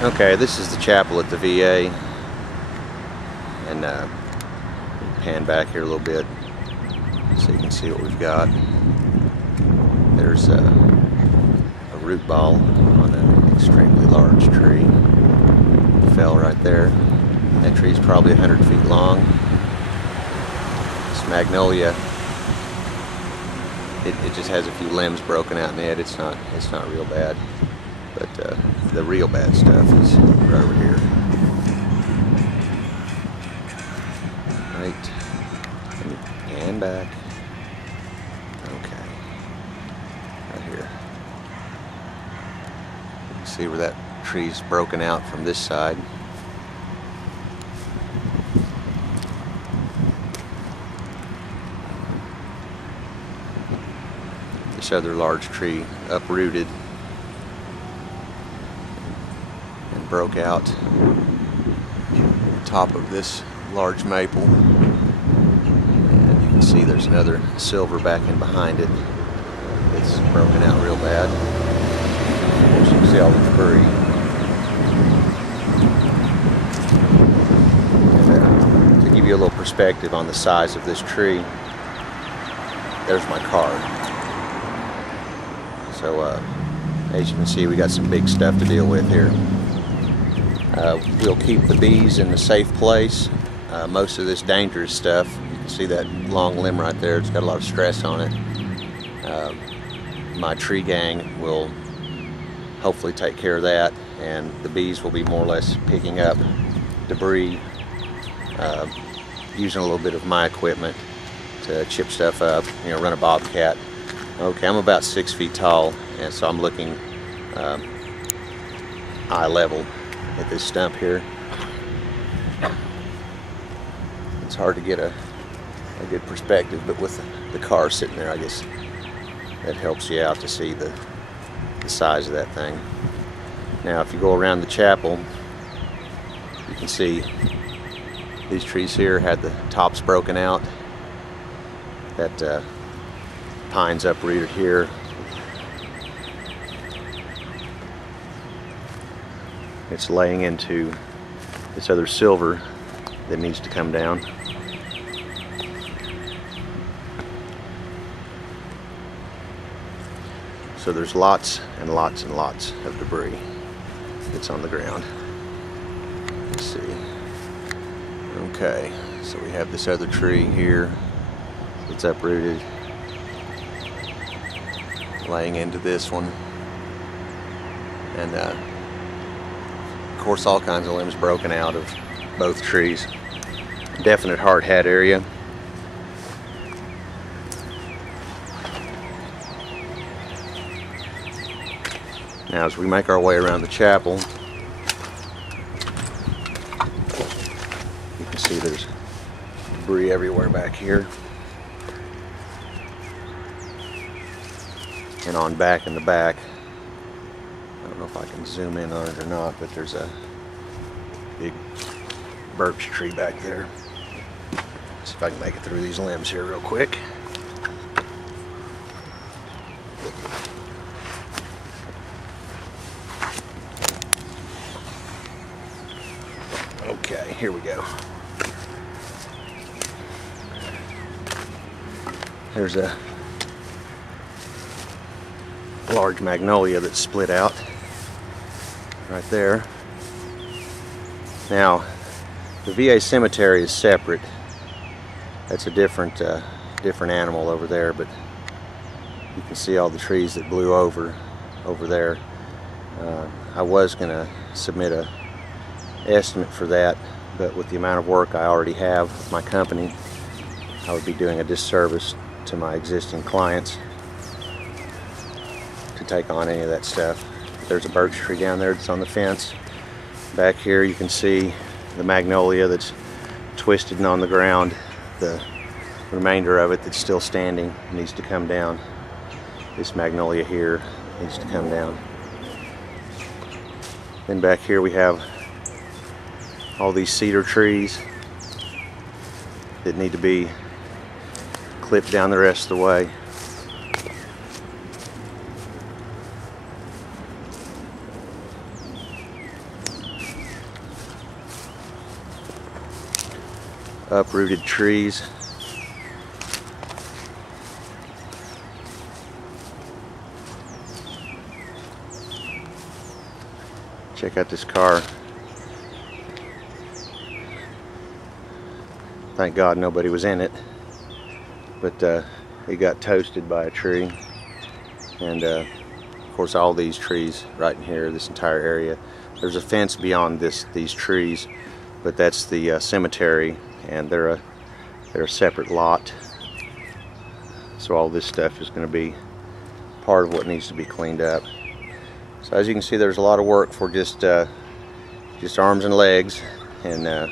Okay, this is the chapel at the VA, and pan back here a little bit so you can see what we've got. There's a root ball on an extremely large tree. It fell right there. That tree's probably 100 feet long. This magnolia, it just has a few limbs broken out in it. It's not real bad. But the real bad stuff is right over here. Right. And back. Okay. Right here. You can see where that tree's broken out from this side. This other large tree uprooted and broke out the top of this large maple, and you can see there's another silver back in behind it. It's broken out real bad. Of course, you can see all the debris. And to give you a little perspective on the size of this tree, there's my card. So as you can see, we got some big stuff to deal with here. We'll keep the bees in a safe place. Most of this dangerous stuff, you can see that long limb right there, it's got a lot of stress on it. My tree gang will hopefully take care of that, and the bees will be more or less picking up debris, using a little bit of my equipment to chip stuff up, run a bobcat. Okay, I'm about 6 feet tall, and so I'm looking eye level at this stump here. It's hard to get a good perspective, but with the car sitting there, I guess that helps you out to see the size of that thing. Now, if you go around the chapel, you can see these trees here had the tops broken out. That pine's uprooted here. It's laying into this other silver that needs to come down. So there's lots and lots and lots of debris that's on the ground. Let's see. Okay, so we have this other tree here that's uprooted, laying into this one, and of course all kinds of limbs broken out of both trees. Definite hard hat area. Now as we make our way around the chapel, you can see there's debris everywhere back here. And on back in the back, I don't know if I can zoom in on it or not, but there's a big birch tree back there. See if I can make it through these limbs here real quick. Okay, here we go. There's a large magnolia that's split out right there. Now, the VA cemetery is separate. That's a different animal over there, but you can see all the trees that blew over there. I was going to submit a estimate for that, but with the amount of work I already have with my company, I would be doing a disservice to my existing clients to take on any of that stuff. There's a birch tree down there that's on the fence. Back here you can see the magnolia that's twisted and on the ground. The remainder of it that's still standing needs to come down. This magnolia here needs to come down. Then back here we have all these cedar trees that need to be clipped down the rest of the way. uprooted trees. Check out this car. Thank God nobody was in it, but it got toasted by a tree. And of course all these trees right in here, this entire area. There's a fence beyond these trees, but that's the cemetery, and they're a separate lot. So all this stuff is going to be part of what needs to be cleaned up. So as you can see, there's a lot of work for just arms and legs and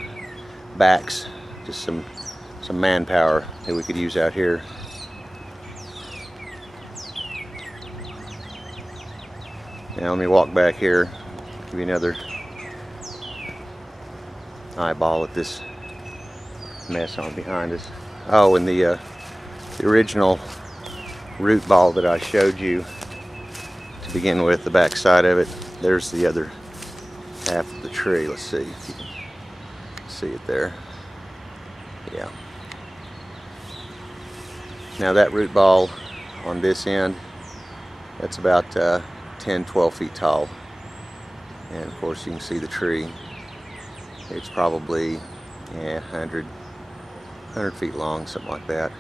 backs. Just some manpower that we could use out here. Now let me walk back here, give you another eyeball at this mess on behind us. Oh, and the original root ball that I showed you to begin with, the back side of it, there's the other half of the tree. Let's see if you can see it there. Yeah. Now that root ball on this end, that's about 10-12 feet tall, and of course you can see the tree. It's probably 100 feet long, something like that.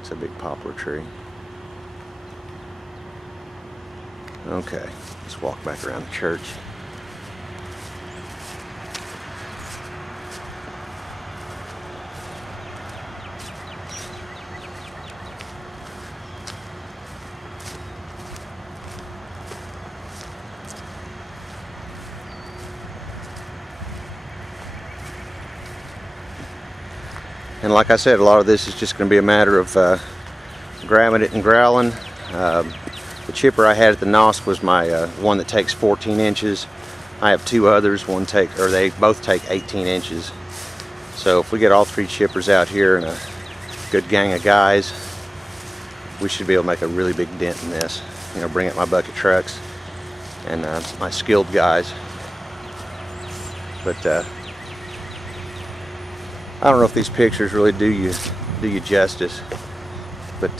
It's a big poplar tree. Okay, let's walk back around the church. And like I said, a lot of this is just going to be a matter of grabbing it and growling. The chipper I had at the NOS was my one that takes 14 inches. I have two others. They both take 18 inches. So if we get all three chippers out here and a good gang of guys, we should be able to make a really big dent in this. You know, bring up my bucket trucks and my skilled guys. But I don't know if these pictures really do you justice, but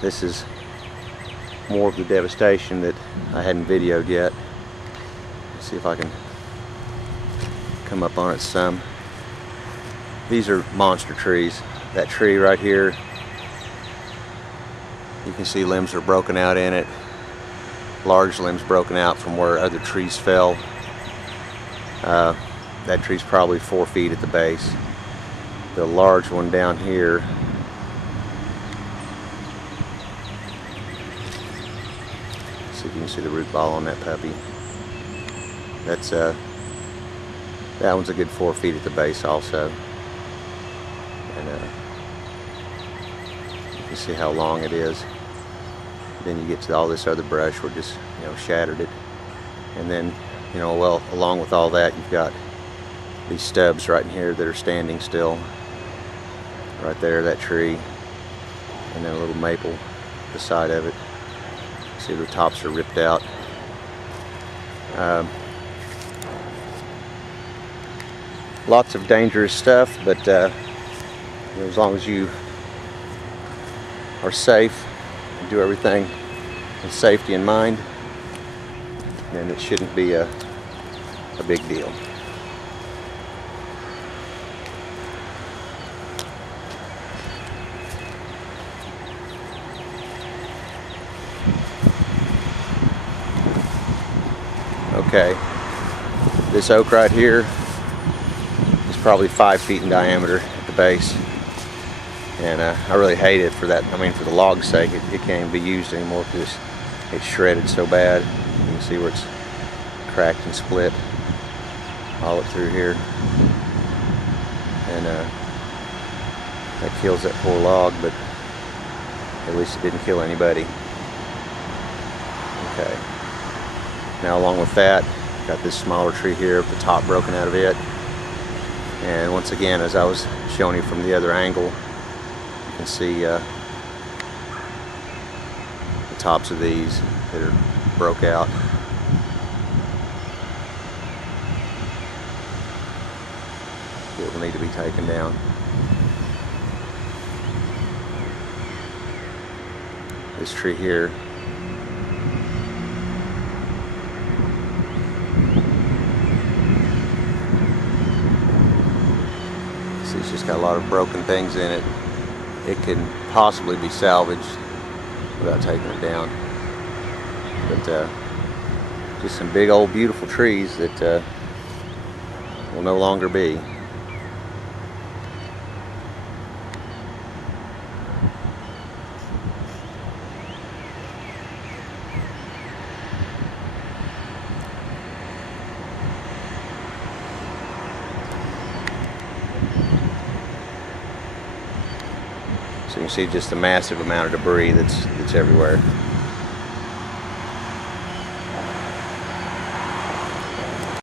this is more of the devastation that I hadn't videoed yet. Let's see if I can come up on it some. These are monster trees. That tree right here, you can see limbs are broken out in it. Large limbs broken out from where other trees fell. That tree's probably 4 feet at the base. The large one down here, see if you can see the root ball on that puppy. That's that one's a good 4 feet at the base also. And you can see how long it is. Then you get to all this other brush where just, you know, shattered it. And then, you know, well, along with all that, you've got these stubs right in here that are standing still. Right there, that tree, and then a little maple beside of it. See, the tops are ripped out. Lots of dangerous stuff, but you know, as long as you are safe and do everything with safety in mind, then it shouldn't be a big deal. Okay, this oak right here is probably 5 feet in diameter at the base, and I really hate it for that. I mean, for the log's sake, it can't even be used anymore because it's shredded so bad. You can see where it's cracked and split all up through here, and that kills that poor log, but at least it didn't kill anybody. Okay. Now along with that, got this smaller tree here with the top broken out of it. And once again, as I was showing you from the other angle, you can see the tops of these that are broke out. taken down. This tree here, see, it's just got a lot of broken things in it. It can possibly be salvaged without taking it down. But just some big old beautiful trees that will no longer be. So you can see just the massive amount of debris that's everywhere.